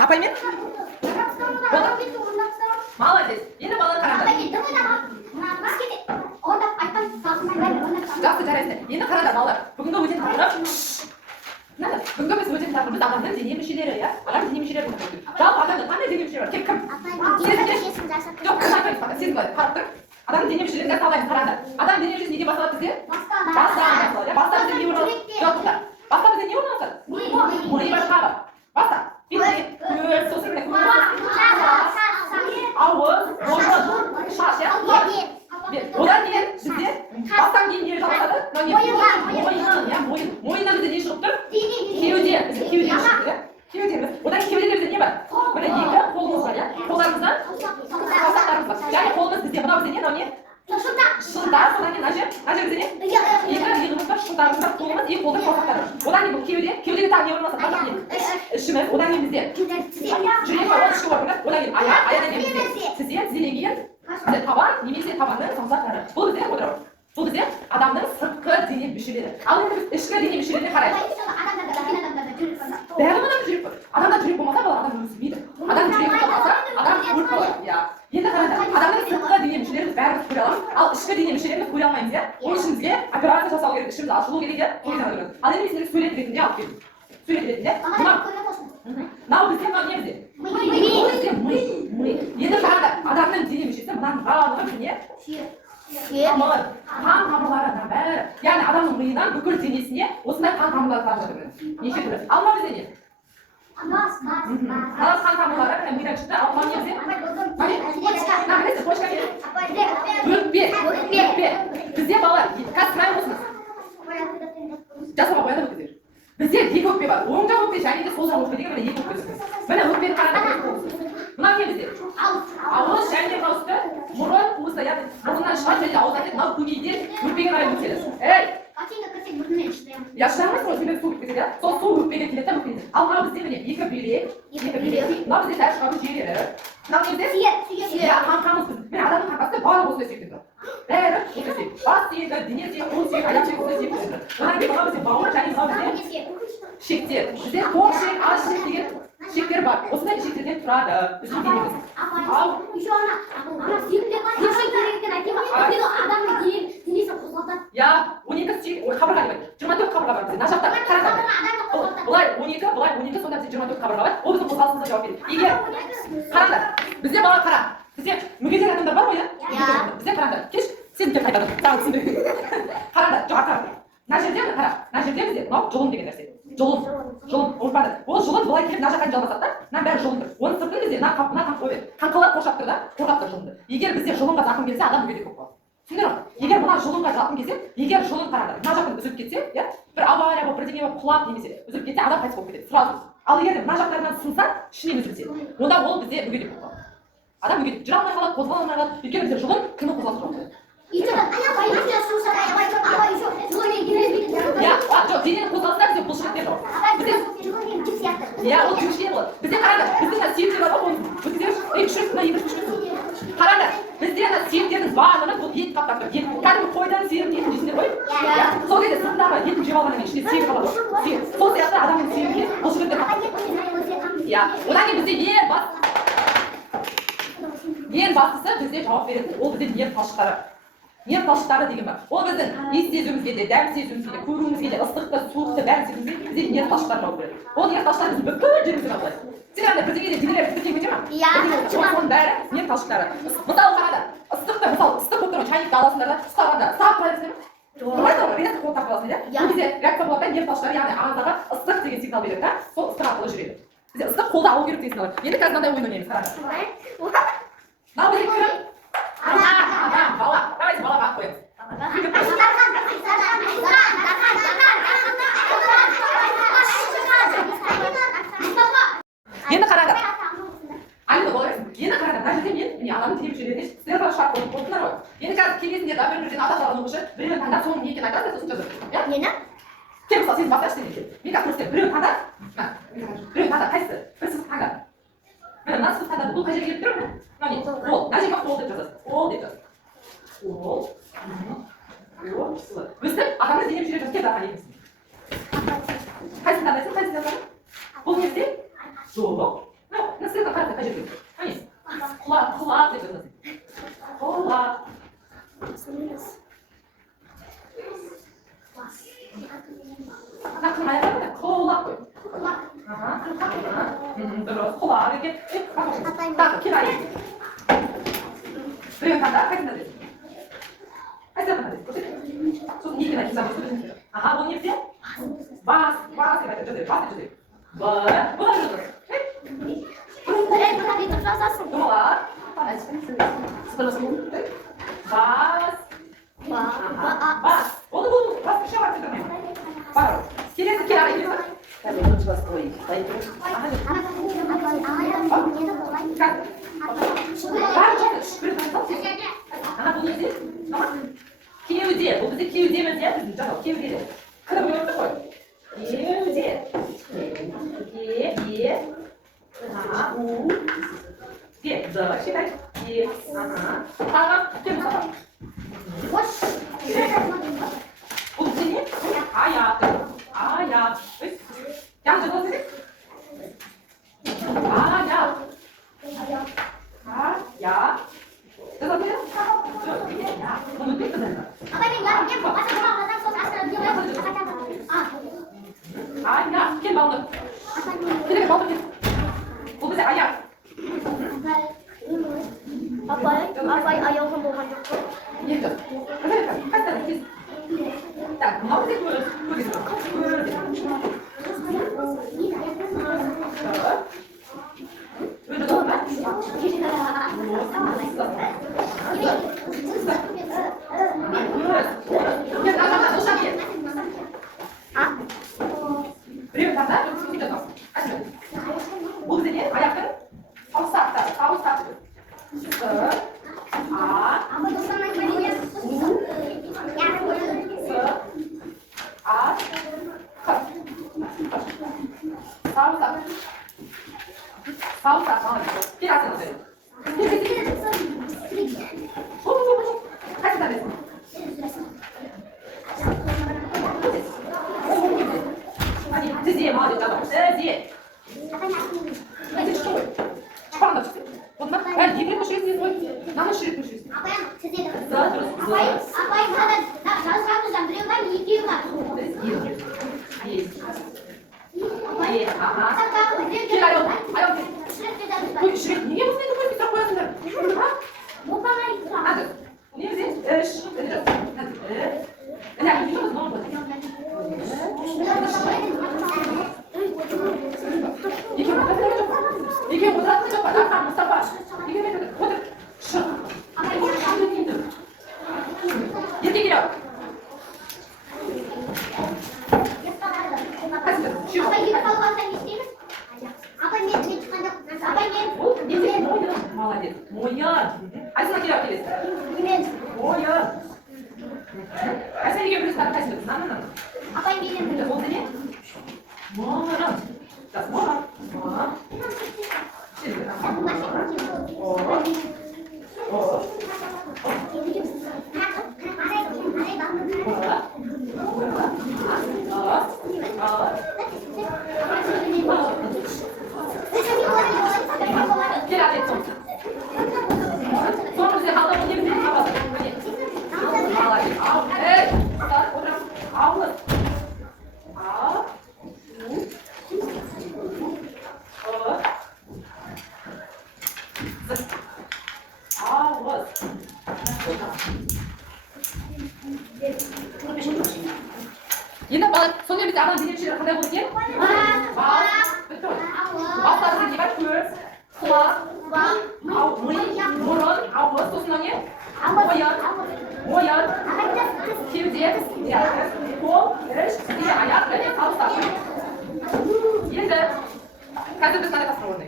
апаймен? Молодец. Енді баланы қараңдар. Жақсы, жарайсың. Енді қараңдар балалар. Бүгінгі өтетін тақырып. Бүгінгі біз өтетін тақырыбымыз адамның дене мүшелері, иә? Адам дене мүшелері. Жалпы адамда қандай дене мүшелері бар? Кім? Жоқ, кім айтпаймыз фақат. Сен былай қарап тұр. Адамның дене мүшелерін талдаймыз, қараңдар. Адам дене мүшесі неге басылады бізде? Бастан басылады. Баста бізде не орналасады? Жоқ, тоқтар. Баста бізде не орналасады? Ми бар тағы. Баста. Көз, сосын ауыз, мұрын, шаш, иә? Одан кейін бізде бастан кейін не жалғасады? Мойыннан бізде не шығып тұр? Кеуде. Бізде кеуде шығып тұр, иә? Кеудеміз. Одан кеудеде бізде не бар? Міне екі қолымыз бар, иә? Қолдарымыздан саусақтарымыз бар. Және қолымыз бізде мынау бізде не? Мынау не? Шынтақ, содан кейін мына жер бізде не? Екі иығымыз бар, шынтағымыз бар, қолымыз, екі қолдың саусақтары. Одан кейін бұл кеудеде тағы не орналасады? Басқа не? Ішіміз, одан кейін бізде жүрек бар, ол ішкі органдар. Одан кейін аяғынан кейін бізде тізе, тізеден кейін бізде табан, немесе табанның саусақтары. Бұл бізде отырау. Бұл бізде адамның сыртқы дене мүшелері. Ал енді біз ішкі дене мүшелеріне қарайық. Бәрі адамда жүрек бар. Адамда жүрек болмаса бұл адам өсімейді. Адам жүрегі болмаса адам өрт болады. Енді қараңдар, адамның сыртқы дене мүшелерін бәріміз көре аламыз, ал ішкі дене мүшелерін көре алмаймыз, иә? Ол үшін бізге операция жасау керек, ішіміз ашылу керек, иә? Ал енді мен сіздерге сурет ретінде алып келдім. Сурет ретінде. Мынау бізде мынау не бізде? Ми. Енді қараңдар, адамның дене мүшесі мынаның барлығы не? Тамыр, қан тамырлары бәрі. Яғни адамның миынан бүкіл денесіне осындай қан тамырлары тарап жатыр. Неше түрлі. Ал мына бізде не? Мына қан тамырлары мидан шықты. Ал мына не бізде? Өкпе. Бізде балалар, қазір сұрайын болсыңыз. Жасауға қояды өкпелер. Бізде екі өкпе бар. Оң жақ өкпе және де сол жақ өкпе деген екі өкпе. Міне өкпені қараңдар. Мынау не бізде? Ауыз және дауысты мұрын қуысы, яғни мұрыннан шығады және ауыздан кетіп, мынау көмейден өкпеге қарай өтеді. Ей! Я шығармыз ғой, себебі су өтпесе, сол су өкпеге келеді, өкпеге. Ал мынау бізде міне екі бүйрек. Мынау бізде дәл шығатын жүйелері. Мынау бізде қаңқамыз біз. Міне адамның қаңқасы барлығы осындай сүйектен тұрады. Бәрі осындай сүйек. Бас сүйегі, дене сүйегі, қол сүйегі, аяқ сүйегі осындай сүйектен тұрады. Одан кейін мынау бізде бауыр және мынау бізде ішектер. Бізде тоқ ішек, аш ішек деген ішектер бар. Осындай ішектерден тұрады біздің денеміз. Ал еще ана сүйектер бар. Адамның денесін қозғалтады. Я 12 сүйек, қабырға деп айтады. 24 қабырға бар бізде. Мына жақта қараңдар. Былай 12, сонда бізде 24 қабырға бар. Ол біздің қозғалысымызға жауап береді. Егер қараңдар, бізде бала қара. Бізде мүгедек адамдар бар ғой, иә? Бізде қараңдар. Кеш, сен деп қайтады. Саған түсіндірейін. Қараңдар, жоғары қарап. Мына жерде қара. Мына жерде бізде мынау жұлын деген нәрсе. Жұлын, ұмытпады. Ол жұлын былай келіп мына жаққа жалғасады да, мына бәрі жұлын тұр. Оның сыртын бізде мына қаңқалар қоршап тұр да, қорғап тұр жұлынды. Егер бізде жұлынға зақым келсе, адам мүгедек болып қалады. Түсіндіңдер ме? Егер мына жұлынға зақым келсе, егер жұлын қараңдар, мына жақтан үзіліп кетсе, иә, бір авария болып, бірдеңе болып құлап немесе үзіліп кетсе, адам қайтыс болып кетеді. Сразу. Ал егер мына жақтарынан сынса, ішінен үзілсе, онда ол бізде мүгедек болып қалады. Адам мүгедек, жүре алмай қалады, қозғала алмай қалады. Өйткені бізде жұлын қимыл қозғалысы жоқ. Жоқ, дененің қозғалысында бізде бұлшықеттер жоқ. Иә, ол жіңішке болады. Бізде қараңдар, бізде сүйектер бар ғой, қараңдар, бізде сүйектердің барлығы бұл ет қаптап тұр. Кәдімгі қойдан сиырдың етін жейсіңдер ғой? Сол кезде сыртындағы етін жеп алғаннан кейін ішінде сүйек қалады ғой. Сол сияқты адамның сүйегіне бұлшықеттер қаптап. Иә, одан кейін бізде ең бастысы бізде жауап беретін, ол бізде нерв талшықтары. Нерв талшықтары деген бар. Ол біздің иіс сезуімізге де, дәм сезуімізге де, көруімізге де, ыстықты, суықты бәрін сезуімізге бізде нерв талшықтары жауап береді. Ол нерв талшықтары біздің бүкіл жүрегімізді қабылдайды. Сен андай бірдеңеде денелер бітірген ме? Иә. Соның бәрі нерв талшықтары. Мысалы қараңдар, ыстықты, мысалы ыстық болып тұрған чайникті аласыңдар да, ұстағанда сағат тұра бересіңдер ме? Болмайды ғой, реакция қолып тартып аласың, иә? Бұл кезде реакция болады да, нерв талшықтары, яғни ағзаға ыстық деген сигнал береді да, сол ыстық арқылы жүреді. Бізде ыстық қолда алу керек деген сигнал. Енді қазір мынандай ойын ойнаймыз, қараңдар. Мынау бізде кім? Адам, бала. Давайте балаға ат қоямыз. Енді қараңдар. Енді қараңдар, мына жерде мен адамның дене мүшелеріне сіздер бар шарт болып отырсыңдар ғой. енді қазір келесіңдер да бір-бірден ата-салған оқушы біреуін таңдап соның не екенін айтасыздар сосын жазасыздар. Иә? Нені? Сен мысалы сен бастайсың деген. Мен қазір көрсетемін. Біреуін таңда. Біреуін таңда қайсысы? Бір сызық таңда. Мына сызық таңдады. Бұл қай жерге келіп тұр? Мына не? Ол. Мына жерге қол деп жазасыз. Ол деп жазасыз. Ол. Өстіп адамның дене мүшелері жазып келді аға екенсің. Қайсысын таңдайсың? Қайсысын таңдайсың? Бұл не істейді? Жоқ. nasıl kapat kaçıyor. Hani kulak dedi nasıl? Kulak. Tak ayakta da kulak koy. Aha. Terus kulak 이렇게 딱 기다려. 그리고 간다. 하긴다 돼. 하긴다 돼. 손 이렇게 나 기사 무슨 아하 뭔 일이야? 와스 해가 돼. 와스 주세요. 뭐 하는 거야? 그래, 누가 니도 써서 넘어가. Vas. Todo mundo vai puxar aqui também. Para. Queria que era isso. Tá bem, não te vas por aí. Vai. 하나 보이지? 키우지. 뭐지? 키우지면 돼? 진짜 키우지. 그럼 이거 또 키우지. 기. 하나. 우. 기. 저 시간. 기. 하나. 하나. 이렇게 봐. 무슨이? 아야. 양주 넣으세요. 아야. 넣으세요. 야. 너무 깨끗하다. 아야. 걔 마음. 걔네 마음. 뭐지? 아야. 아빠의 아영 한번 만졌고. 얘죠. 갖다 키. 딱 마음대로 보여줘. 왜 넣었나? 그냥 나가자. 너 시작해. 아? 그리고 간다. 생겼어. 아시면. 무슨 일? 아약은? 사우스타. 사우스타. 필요하세요. 같이 다녔어. 아니, 드디어 마을이잖아. 드디어. 이제 추천을. 축하한다, 축하. 뭔가? 야, 니네 거 실수 있어. 나는 실수 있어. 기다려. 이게 무슨 일이 있어 보였는데. 하나, 그냥 이쪽에서 넣는 거지. 이게 뭐다? 나가 못 잡아. 이게 왜 그래? 이렇게 길어. молодец. 모연. 아이스나 길어 길어. 모연. 아이스나 이게 그래서 나타나지. 나는. 아빠 이기는 근데 뭐더니? 모연. 자, 모연. Yine bana sonra bir tane dili çiğ kadar bulur ki. Betul. Asal sini kan kurs, kulak, burun, ağız tosunannya, moyan, kirciye, kol, diye ayak ve kalça. Yine kaç bir tane kastroğunu.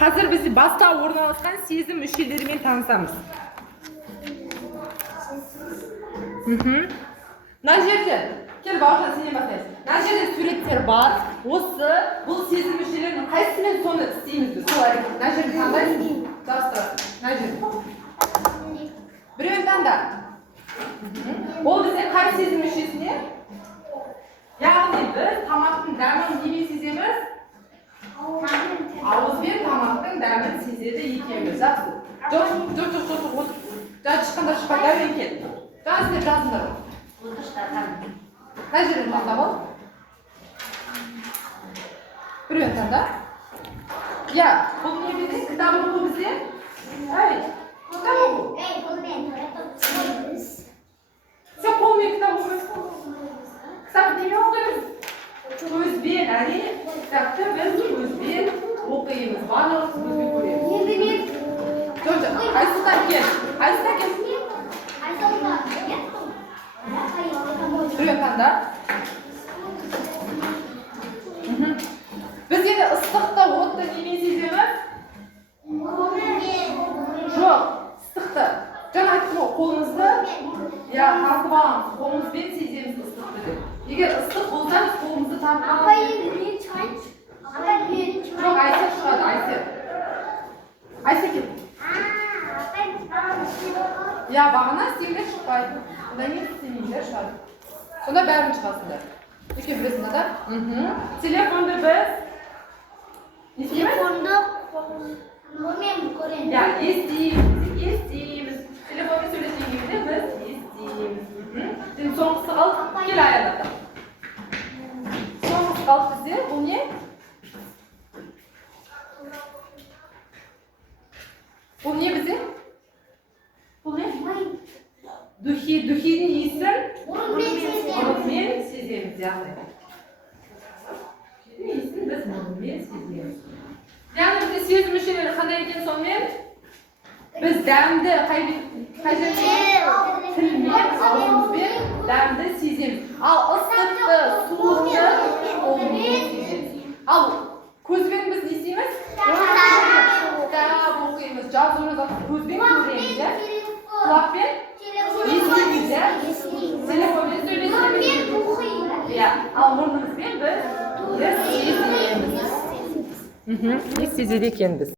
Hazır biz basta o'rnaşgan sezim müşelleriyle tanışamiz. Najerde, kel ba'zan seni başlayız. Najerde suretler var. Осы бұл сезім мүшелерінің қайсысымен соны істейміз біз? Сол әрекет. Najerde таңдайсыз. Дастыр. Najerde. Біреуін таңда. Ол бізде қай сезім мүшесіне? Яғни біз тамақтың дәмін немен сеземіз? Ауызбен тамақтың дәмін сезеді екенбіз. Жақсы. Жоқ. Жаңа шыққанда шықпай дәуен кел. Жаңа сіздер жазыңдар. Najerde таңдап ал. Біреуін таңда. Я, бұл не бізде? Кітап оқу бізде? Әй, кітап оқу. Сен қолмен кітап оқимыз. Кітап немен оқимыз? Көзбен, әрине. Кітапты біз көзбен оқимыз. Барлығымыз көзбен көреміз. Жоқ, Айсұлтан кел. Айсұлтан кел. Біреуін таңда. Біз енді ыстықты, отты немен сеземіз? Жоқ, ыстықты. Жаңа айттым ғой, қолымызды тартып аламыз. Қолымызбен сеземіз ыстықты деп. Егер ыстық болса, біз қолымызды тартып аламыз. Жоқ, Айсер шығады, Айсер. Айсер кел. Бағана істемдер шықпайды. Одан кейін істемеймдер шығады. Сонда бәрін шығасыңдар. Екен білесіңдер да? Телефонды біз Telefonda естейміз. Телефонда сөйлескен кезде біз естейміз. Şimdi соңғысы қалды. Кел аяқтап. Соңғысы қалды бізде. Бұл не? Бұл не бізде? Бұл не? Духи. Духидің иісін мұрынмен сеземіз. Яғни. Духидің иісін біз мұрынмен сеземіз. Яғни бізде сезім мүшелері қандай екен сонымен? Біз дәмді қай жермен? Тілмен, ауызбен дәмді сеземіз. Ал ыстықты, суықты қолмен сеземіз. Ал көзбен біз не істейміз? Кітап оқимыз. Жазуымыз көзбен көреміз. Құлақпен естиміз. Телефонмен сөйлесеміз. Ал мұрнымызбен біз сеземіз. Не сезеді екенбіз.